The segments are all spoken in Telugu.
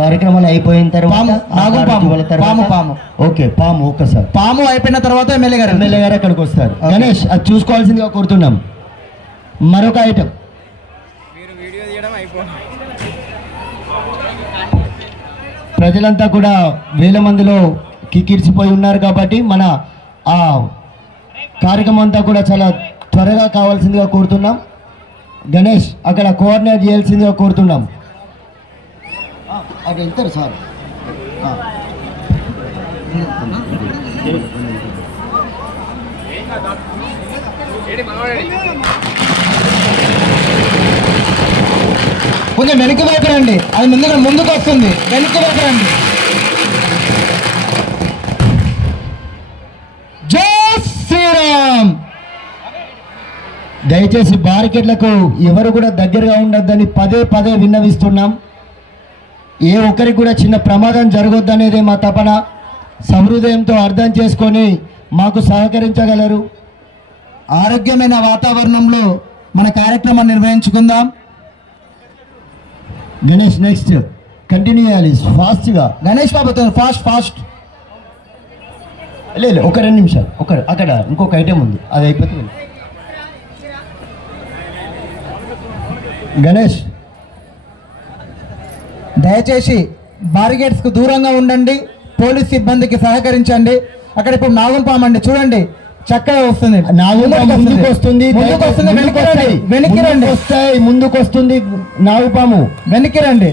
కార్యక్రమాలు అయిపోయిన తర్వాత పాము ఓకే పాము ఒక్కసారి పాము అయిపోయిన తర్వాత ఎమ్మెల్యే గారు అక్కడికి వస్తారు. గణేష్ అది చూసుకోవాల్సిందిగా కోరుతున్నాం. మరొక ఐటమ్ ప్రజలంతా కూడా వేల మందిలో కిక్కిరిసిపోయి ఉన్నారు కాబట్టి మన ఆ కార్యక్రమం అంతా కూడా చాలా త్వరగా కావాల్సిందిగా కోరుతున్నాం. గణేష్ అక్కడ కోఆర్డినేట్ చేయాల్సిందిగా కోరుతున్నాం. అక్కడ వెళ్తారు సార్. కొంచెం వెనక్కి వైపు రండి, అది ముందుకు వస్తుంది, వెనక్కి వైపు రండి. జై శ్రీరామ్. దయచేసి బారికేడ్లకు ఎవరు కూడా దగ్గరగా ఉండొద్దని పదే పదే విన్నవిస్తున్నాం. ఏ ఒక్కరికి కూడా చిన్న ప్రమాదం జరగొద్దనేదే మా తపన. సహృదయంతో అర్థం చేసుకొని మాకు సహకరించగలరు. ఆరోగ్యమైన వాతావరణంలో మన కార్యక్రమాన్ని నిర్వహించుకుందాం. గణేష్ నెక్స్ట్ కంటిన్యూ చేయాలి ఫాస్ట్గా. గణేష్ బాబు ఫాస్ట్ లేదు ఒక 2 నిమిషాలు. అక్కడ ఇంకొక ఐటెం ఉంది, అది అయిపోతుంది. గణేష్ దయచేసి బారిగేట్స్కు దూరంగా ఉండండి, పోలీస్ సిబ్బందికి సహకరించండి. అక్కడ ఇప్పుడు నాగుపాము అండి, చూడండి చక్కగా వస్తుంది. ముందుకు వస్తుంది, ముందుకు వస్తుంది నాగుపాము. వెనక్కి రండి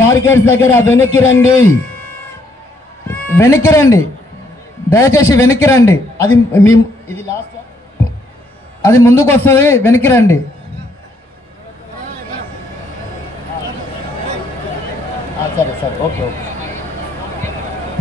బారికేడ్స్ దగ్గర వెనక్కి రండి. దయచేసి వెనక్కి రండి. ఇది లాస్ట్, అది ముందుకు వస్తుంది, వెనక్కి రండి. సరే ఓకే.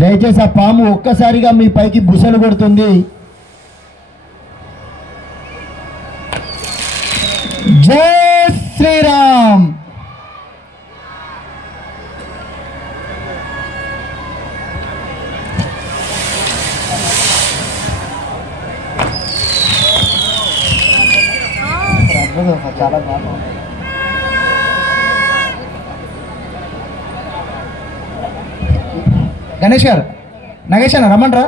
దయచేసి ఆ పాము ఒక్కసారిగా మీ పైకి బుసలు కొడుతుంది. జై శ్రీరామ్. చాలా బాగా గణేష్ గారు, నగేష్ అన్న రమ్మంటారా?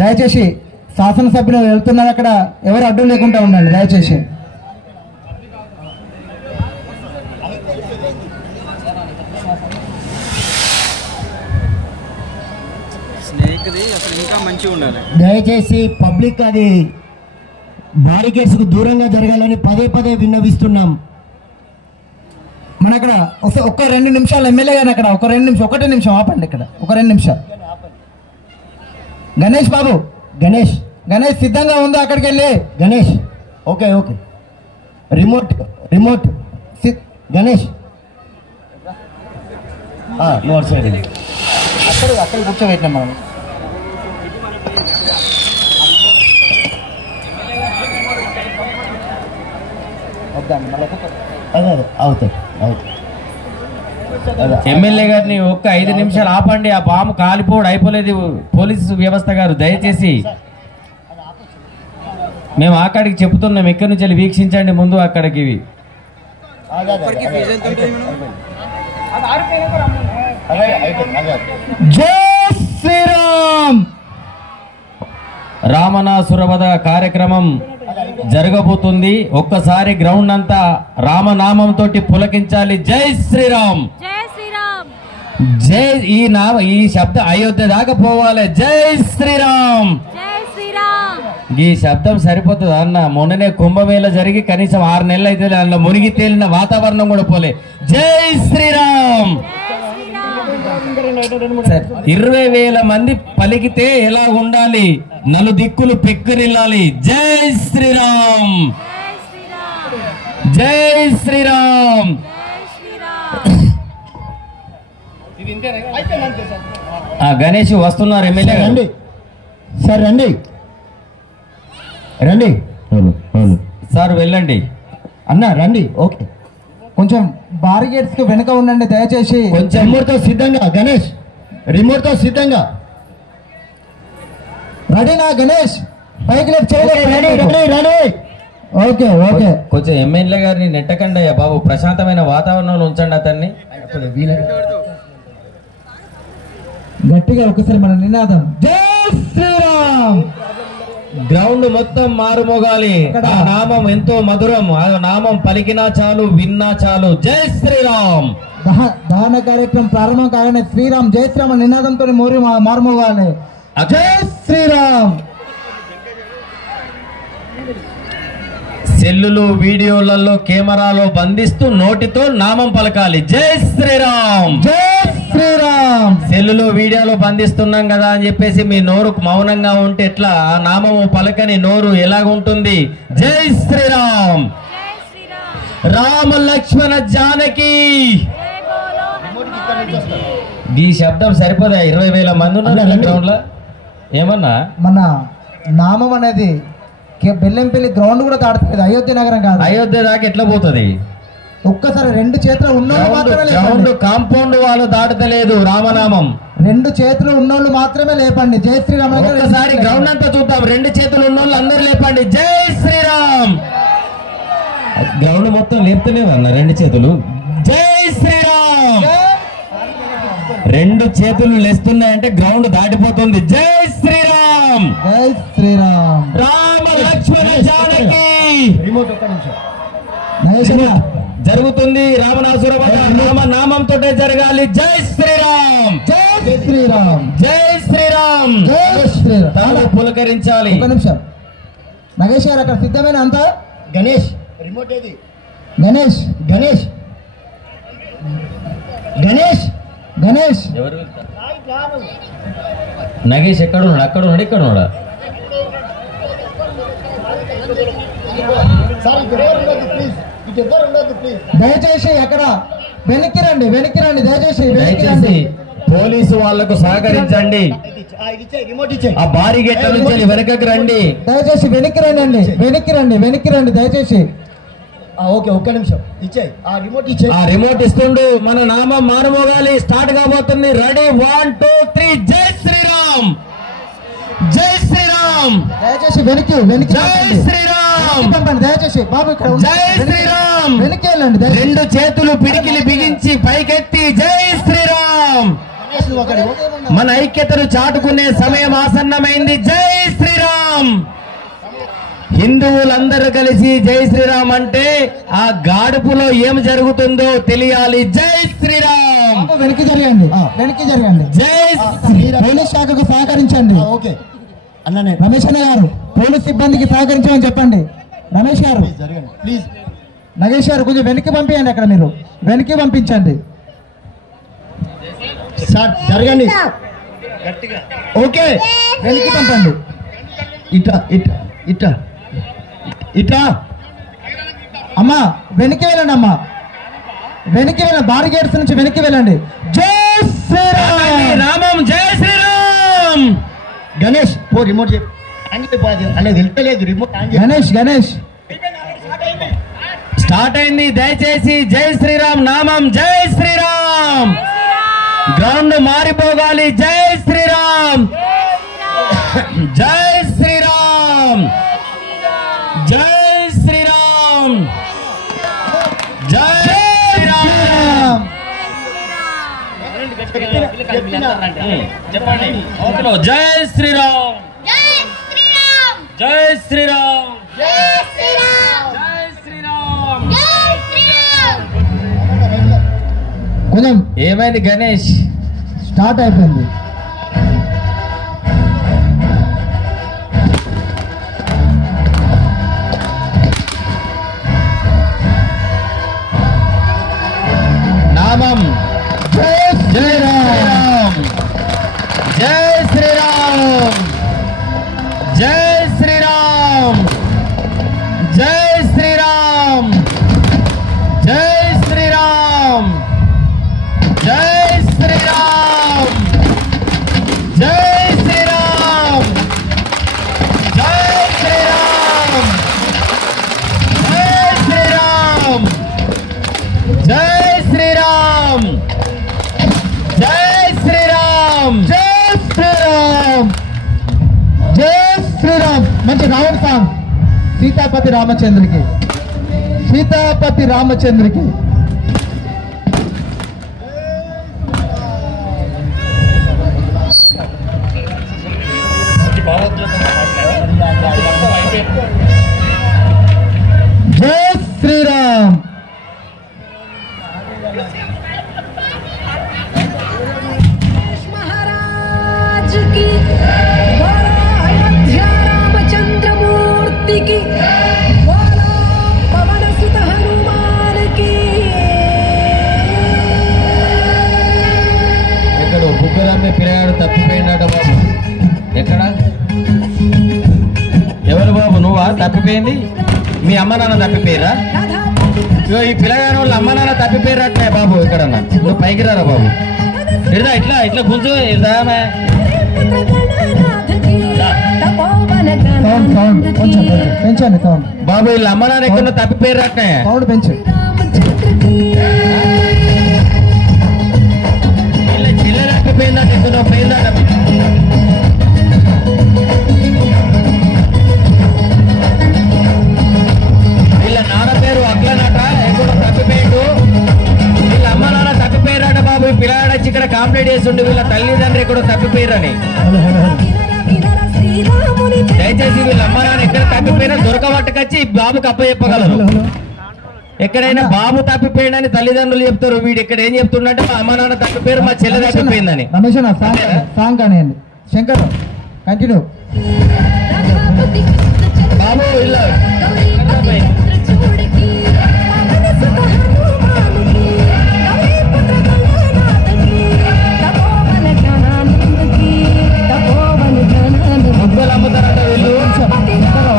దయచేసి శాసనసభ్యులు వెళ్తున్నారు, అక్కడ ఎవరు అడ్డు లేకుండా ఉండండి దయచేసి. దయచేసి పబ్లిక్ అది బారికేడ్స్కు దూరంగా జరగాలని పదే పదే విన్నవిస్తున్నాం. మన ఇక్కడ ఒక్క 2 నిమిషాలు ఎమ్మెల్యే గారిని అక్కడ ఒకటి నిమిషం ఆపండి. ఇక్కడ ఒక 2 నిమిషాలు. గణేష్ బాబు, గణేష్ సిద్ధంగా ఉందా? అక్కడికి వెళ్ళి Ganesh okay remote Ganesh note side అక్కడ కూర్చోబెట్టినాం మనం. అవుతాయి. ఎమ్మెల్యే గారిని ఒక్క 5 నిమిషాలు ఆపండి. ఆ పాము కాలిపోవడం అయిపోలేదు. పోలీసు వ్యవస్థ గారు దయచేసి మేము అక్కడికి చెప్తున్నాం, ఎక్కడి నుంచి వెళ్ళి వీక్షించండి ముందు అక్కడికి. జై శ్రీరామ్. రామనాసురవధ కార్యక్రమం జరగబోతుంది. ఒక్కసారి గ్రౌండ్ అంతా రామనామంతో పులకించాలి. జై శ్రీరామ్. జై ఈ శబ్దం అయోధ్య దాకా పోవాలి. జై శ్రీరామ్. ఈ శబ్దం సరిపోతుంది అన్న. మొన్ననే కుంభమేళ జరిగి కనీసం 6 నెలలు అయితే అందులో మునిగి తేలిన వాతావరణం కూడా పోలే. జై శ్రీరామ్. 20,000 మంది పలికితే ఎలా ఉండాలి? నలుదిక్కులు పెక్కునిల్లాలి. జై శ్రీరామ్. జై శ్రీరామ్. గణేష్ వస్తున్నారు ఎమ్మెల్యే. రండి సార్, రండి సార్, వెళ్ళండి అన్న, రండి. ఓకే, కొంచెం బారిగేట్స్ కి వెనక ఉండండి దయచేసి. కొంచెం రిమోట్ తో సిద్ధంగా. గణేష్ రిమోట్ తో సిద్ధంగా. రెడీనా గణేష్? పైకి లేపు. రెడీ. ఓకే ఓకే కొంచెం ఎమ్మెల్యే గారిని నెట్టకండి అయ్యా బాబు, ప్రశాంతమైన వాతావరణంలో ఉంచండి అతన్ని. గట్టిగా ఒకసారి మన నినాదం జై శ్రీరామ్. గ్రౌండ్ మొత్తం మారుమోగాలి. ఆ నామం ఎంతో మధురం, ఆ నామం పలికినా చాలు, విన్నా చాలు. జై శ్రీరామ్. దహన కార్యక్రమం ప్రారంభం కాగానే శ్రీరామ్ జై శ్రీరామ్ అనే నినాదంతో మారుమోగాలి. జై శ్రీరామ్. సెల్లులు వీడియోలలో కెమెరాలో బంధిస్తూ నోటితో నామం పలకాలి. జై శ్రీరామ్. జై శ్రీరామ్. సెల్లులో వీడియోలో బంధిస్తున్నాం కదా అని చెప్పేసి మీ నోరు మౌనంగా ఉంటే ఎట్లా? ఆ నామము పలకని నోరు ఎలాగుంటుంది? జై శ్రీరామ్. రామ లక్ష్మణ జానకి. ఈ శబ్దం సరిపోదా? 20,000 మంది ఉన్నారు గ్రౌండ్ లో. ఏమన్నా మన నామం అనేది బెల్లంపల్లి గ్రౌండ్ కూడా దాడుతుంది, అయోధ్య నగరం కాదు. అయోధ్య దాకా ఎట్లా పోతుంది? ఒక్కసారి 2 చేతులు ఉన్నోళ్ళు మాత్రమే గ్రౌండ్ కాంపౌండ్ వాళ్ళు దాటతలేదు రామనామం. 2 చేతులు ఉన్నోళ్ళు మాత్రమే లేపండి జై శ్రీరామ్. ఒక్కసారి గ్రౌండ్ అంతా చూద్దాం. 2 చేతులు ఉన్నోళ్ళు అందరూ లేపండి. జై శ్రీరామ్. గ్రౌండ్ మొత్తం లేపుతలేదన్న 2 చేతులు. జై శ్రీరామ్. 2 చేతులు లేస్తున్నాయంటే గ్రౌండ్ దాటిపోతుంది. జై శ్రీరామ్. జై శ్రీరామ్. రామ లక్ష్మణ జానకి. జరుగుతుంది రామనాసుర నామంతో జరగాలి. జై శ్రీరామ్. జై శ్రీరామ్. జై శ్రీరామ్. జై శ్రీరామ్. తాను పులకరించాలి. ఒక నిమిషం నగేష్ గారు అక్కడ సిద్ధమైన అంతా. గణేష్ రిమోట్ ఏది? గణేష్ గణేష్ గణేష్ గణేష్ ఎవరు? నగేష్ ఎక్కడున్నాడు? అక్కడ ఉన్నాడు, ఇక్కడ ఉన్నాడా? దయచేసి అక్కడ వెనక్కి రండి, వెనక్కి రండి, దయచేసి వెనక్కి దయచేసి రండి. పోలీసు వాళ్లకు సహకరించండి. ఆ భారీ గేట్ల నుంచి వెనకకి రండి. దయచేసి వెనక్కి రండి అండి, వెనక్కి రండి, వెనక్కి రండి దయచేసి. ఓకే ఒక్క నిమిషం ఇచ్చేయి. ఆ రిమోట్ ఇచ్చే. ఆ రిమోట్ ఇస్తుండు. మన నామం మారుమోగాలి. స్టార్ట్ కాబోతుంది. రెడీ 1 2 3. జై శ్రీరామ్. జై శ్రీరామ్. దయచేసి వెనక్కి వెనక్కి జై పంపండి. శ్రీరామ్. పంపండి దయచేసి బాబు ఇక్కడ ఉండండి. జై శ్రీరామ్. వెనక్కి వెళ్ళండి దయచేసి. 2 చేతులు పిడికిలి బిగించి పైకెత్తి జై శ్రీరామ్. మన ఐక్యతను చాటుకునే సమయం ఆసన్నమైంది. జై శ్రీరామ్. హిందువులందరూ కలిసి జై శ్రీరామ్ అంటే ఆ గాడుపులో ఏం జరుగుతుందో తెలియాలి. జై శ్రీరామ్. వెనక్కి జరగండి, వెనక్కి జరగండి. జై పోలీస్ శాఖకు సహకరించండి. ఓకే అన్ననే రమేష్ అన్న గారు పోలీస్ సిబ్బందికి సహకరించమని చెప్పండి. రమేష్ గారు జరగండి ప్లీజ్. నగేష్ గారు కొంచెం వెనక్కి పంపించండి. అక్కడ మీరు వెనక్కి పంపించండి సార్. జరగండి ఓకే. వెనక్కి పంపండి. ఇట్లా ఇట్లా ఇట్లా ఇట్లా. అమ్మా వెనక్కి వెళ్ళండి, అమ్మా వెనక్కి వెళ్ళండి. బారిగేట్స్ నుంచి వెనక్కి వెళ్ళండి. జై శ్రీరామ్. రామం. జై శ్రీరామ్. గణేష్ పో రిమోట్ అనేది వెళ్తలేదు. రిమోట్ గణేష్ గణేష్ స్టార్ట్ అయింది. దయచేసి జై శ్రీరామ్ నామం. జై శ్రీరామ్. గ్రౌండ్ మారిపోగాలి. జై శ్రీరామ్. జై శ్రీరామ్. జై శ్రీరామ్. జై శ్రీరామ్. చెప్పండి. జై శ్రీరామ్. జై శ్రీరామ్. జై శ్రీరామ్. కొంచెం ఏమైంది గణేష్? స్టార్ట్ అయిపోయింది. నామం. జై శ్రీరామ్. జై శ్రీరామ్. జై శ్రీరామ్. జై శ్రీరామ్. జై శ్రీరామ్. జై శ్రీరామ్. జై శ్రీరామ్. జై శ్రీరామ్. జై శ్రీరామ్. జై శ్రీరామ్. జై శ్రీరామ్. జై శ్రీరామ్. జై శ్రీరామ్. మంచి రావణ సాంగ్. సీతాపతి రామచంద్రకి, సీతాపతి రామచంద్రకి. జై శ్రీరామ్. महाराज की, बोलो अयोध्या रामचंद्र मूर्ति की, बोलो पवन सुत हनुमान की. ఇక్కడ బుగ్గరాన్ని పిల్లగాడు తప్పిపోయినాడ బాబు. ఎక్కడ? ఎవరు బాబు? నువ్వా తప్పిపోయింది? మీ అమ్మ నాన్న తప్పిపోయారా? ఇగో ఈ పిల్లగాని వాళ్ళ అమ్మ నాన్న తప్పిపోయారట్లే బాబు. ఇక్కడ నువ్వు పైకి రారా బాబు. ఇట్లా ఇట్లా ఇట్లా గుంజు ఇద్దామే. సౌండ్ సౌండ్ కొంచెం పెంచండి సౌండ్. బాబు వీళ్ళ అమ్మ నాన్న ఎక్కడ తప్పిపోయారట్లే. సౌండ్ పెంచు. వీళ్ళ చిల్ల తప్పిపోయిందట, ఎక్కడో పోయిందట. వీళ్ళ నాన్న పేరు అట్లనట, ఎక్కడో తప్పిపోయిండు. వీళ్ళ అమ్మ నాన్న తప్పిపోయారట బాబు. ఈ పిల్లగాడు వచ్చి ఇక్కడ కంప్లైంట్ చేస్తుండే వీళ్ళ తల్లిదండ్రులు ఎక్కడో తప్పిపోయారని. దయచేసి వీళ్ళ అమ్మ నాన్న ఎక్కడ తప్పిపోయినా దొరకబట్టుకొచ్చి బాబుకి అప్ప చెప్పగలరు. ఎక్కడైనా బాబు తప్పిపోయిందని తల్లిదండ్రులు చెప్తారు. వీడు ఇక్కడ ఏం చెప్తుండే, మా అమ్మ నాన్న తప్పిపోయారు, మా చెల్లె తప్పిపోయిందని. రమేష్ అన్న సాంగ్ కానివ్వండి. శంకర్ కంటిన్యూ. బాబు ఇలా బుగ్గలు అమ్ముతారంట వీళ్ళు.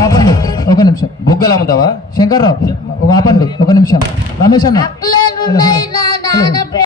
ఆపండి ఒక నిమిషం. బుగ్గలు అమ్ముతావా? శంకర్రావు ఒక ఆపండి ఒక నిమిషం. రమేష్ అన్న అట్లే ఉన్నాయి నా నాన్న